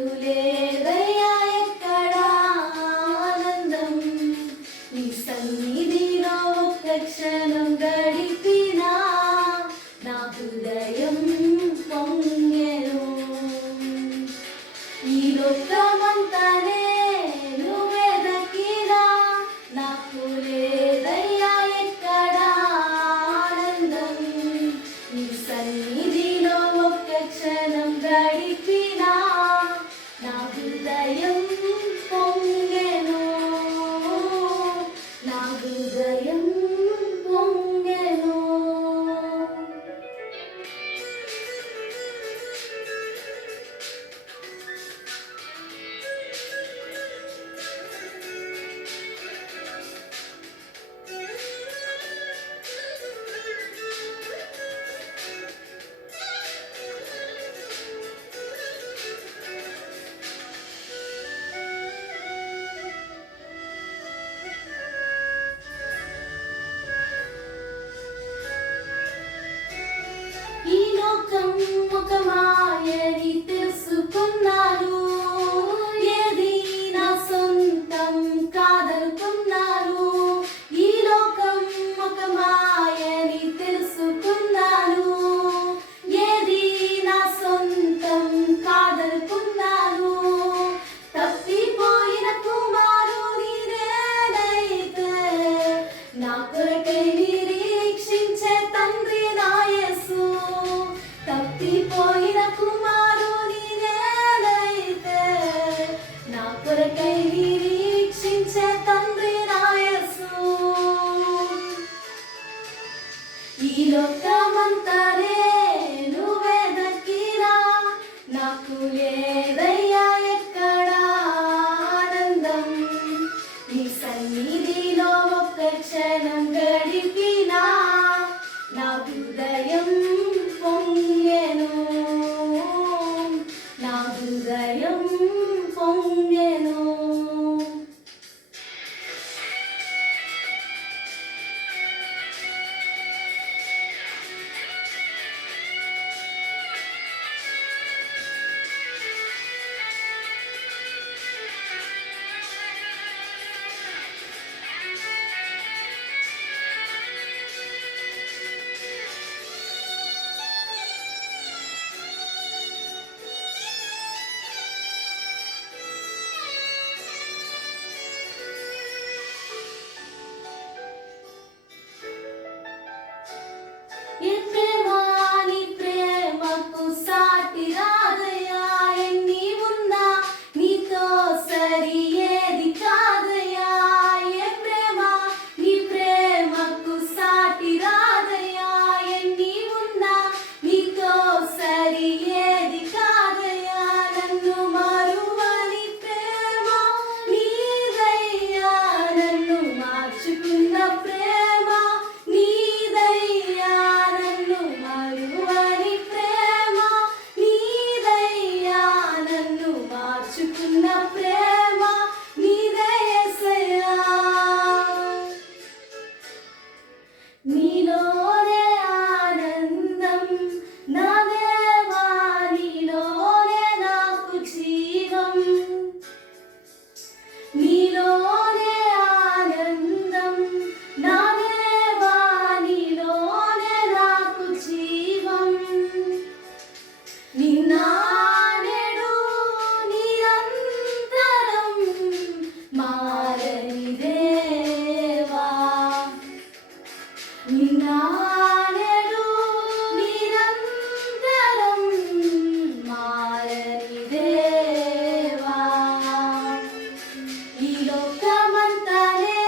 నాకు లేదయ్యా ఎక్కడా ఆనందం. నీ సన్నిధిలో ఒక్క క్షణం గడిపినా నా హృదయం పొంగెను. ఈ లోకమంతనే నువ్వెదకినా నాకు లేదయ్యా ఎక్కడా ఆనందం. నీ సన్నిధిలో ఒక్క క్షణం గడిపినా నా హృదయం పొంగెను. నా హృదయం పొంగెను. ఈ లోకం ఒక మాయని తెలుసుకున్నాను. ఏది నా సొంతం కాదనుకున్నాను. ఈ లోకం ఒక మాయని తెలుసుకున్నాను. ఏది నా సొంతం కాదనుకున్నాను. తప్పిపోయిన కుమారుని నేనైతే నా కొరకై నిరీక్షించే తండ్రి నా యేసు. తప్పిపోయిన కుమారుని నేనైతే నా కొరకై నిరీక్షించే తండ్రి నా యేసు. ఈ లోకమంతనే నువ్వెదకినా నాకు లేదయ్యా ఎక్కడా ఆనందం. నీ సన్నిధిలో ఒక్క క్షణం గడిపినా నా హృదయం పొంగెను. నా హృదయం పొంగెను. ఏ ప్రేమ నీ ప్రేమకు సాటి రాదయ్యా. ఎన్ని ఉన్నా నీతో సరి ఏది కాదయ్యా. ఏ ప్రేమ నీ ప్రేమకు సాటి రాదయ్యా. ఎన్ని ఉన్నా నీతో సరి ఏది కాదయ్యా. నన్ను మరువని ప్రేమ నీదయ్యా. నన్ను మార్చుకున్న ప్రేమ నీదయ్యా. నన్ను మరువని ప్రేమ నీదయ్యా. నన్ను మార్చుకున్న ప్రేమ నీదే యేసయ్యా. నీలోనే ఆనందం నా దేవా. నీలోనే నాకు జీవం. నీలోనే ఆనందం నా దేవా. నీలోనే నాకు జీవం. నిన్న నేడు నిరంతరం మారని దేవా. నిన్న నేడు నిరంతరం మారని దేవా. ఈ లోకమంతనే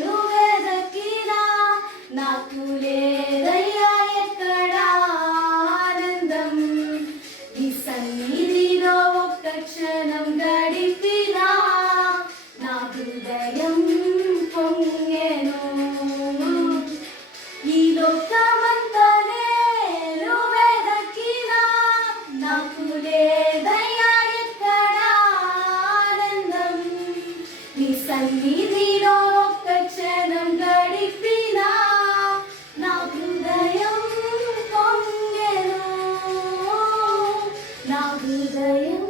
నువ్వెదకినా నాకు లేదయ్యా ఎక్కడా ఆనందం. నీ సన్నిధిలో ఒక్క క్షణం గడిపినా నా హృదయం పొంగెను. ఈ లోకమంతనే నువ్వెదకినా నాకు లేదయ్యా ఎక్కడా ఆనందం. నీ సన్నిధిలో ఒక్క క్షణం గడిపినా నా హృదయం పొంగెను. నా హృదయం